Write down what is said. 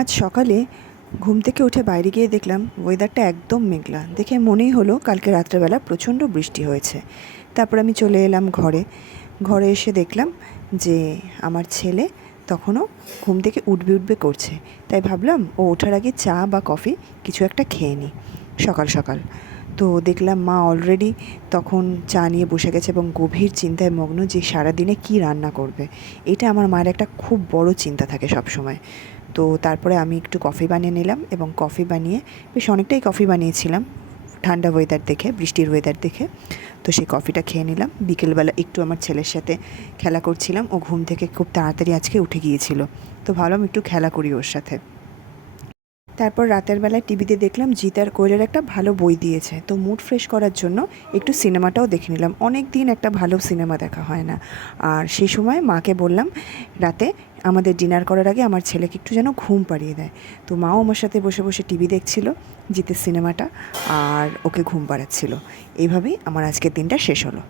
আজ সকালে ঘুম থেকে উঠে বাইরে গিয়ে দেখলাম ওয়েদারটা একদম মেঘলা। দেখে মনেই হলো কালকে রাত্রেবেলা প্রচণ্ড বৃষ্টি হয়েছে। তারপর আমি চলে এলাম ঘরে। ঘরে এসে দেখলাম যে আমার ছেলে তখনও ঘুম থেকে উঠবে উঠবে করছে। তাই ভাবলাম ও ওঠার আগে চা বা কফি কিছু একটা খেয়ে নিই সকাল সকাল। তো দেখলাম মা অলরেডি তখন চা নিয়ে বসে গেছে এবং গভীর চিন্তায় মগ্ন যে সারাদিনে কী রান্না করবে। এটা আমার মায়ের একটা খুব বড় চিন্তা থাকে সব সময়। তো তারপরে আমি একটু কফি বানিয়ে নিলাম এবং কফি বানিয়ে বেশ অনেকটাই কফি বানিয়েছিলাম ঠান্ডা ওয়েদার দেখে, বৃষ্টির ওয়েদার দেখে। তো সেই কফিটা খেয়ে নিলাম। বিকেলবেলা একটু আমার ছেলের সাথে খেলা করছিলাম। ও ঘুম থেকে খুব তাড়াতাড়ি আজকে উঠে গিয়েছিল, তো ভাবলাম একটু খেলা করি ওর সাথে। তারপর রাতের বেলায় টিভিতে দেখলাম জিৎ আর কোয়েলের একটা ভালো বই দিয়েছে, তো মুড ফ্রেশ করার জন্য একটু সিনেমাটাও দেখে নিলাম। অনেক দিন একটা ভালো সিনেমা দেখা হয় না। আর সেই সময় মাকে বললাম রাতে আমাদের ডিনার করার আগে আমার ছেলেকে একটু যেন ঘুম পাড়িয়ে দেয়। তো মাও আমার সাথে বসে বসে টিভি দেখছিল, জিতের সিনেমাটা, আর ওকে ঘুম পাড়াচ্ছিল। এইভাবেই আমার আজকের দিনটা শেষ হলো।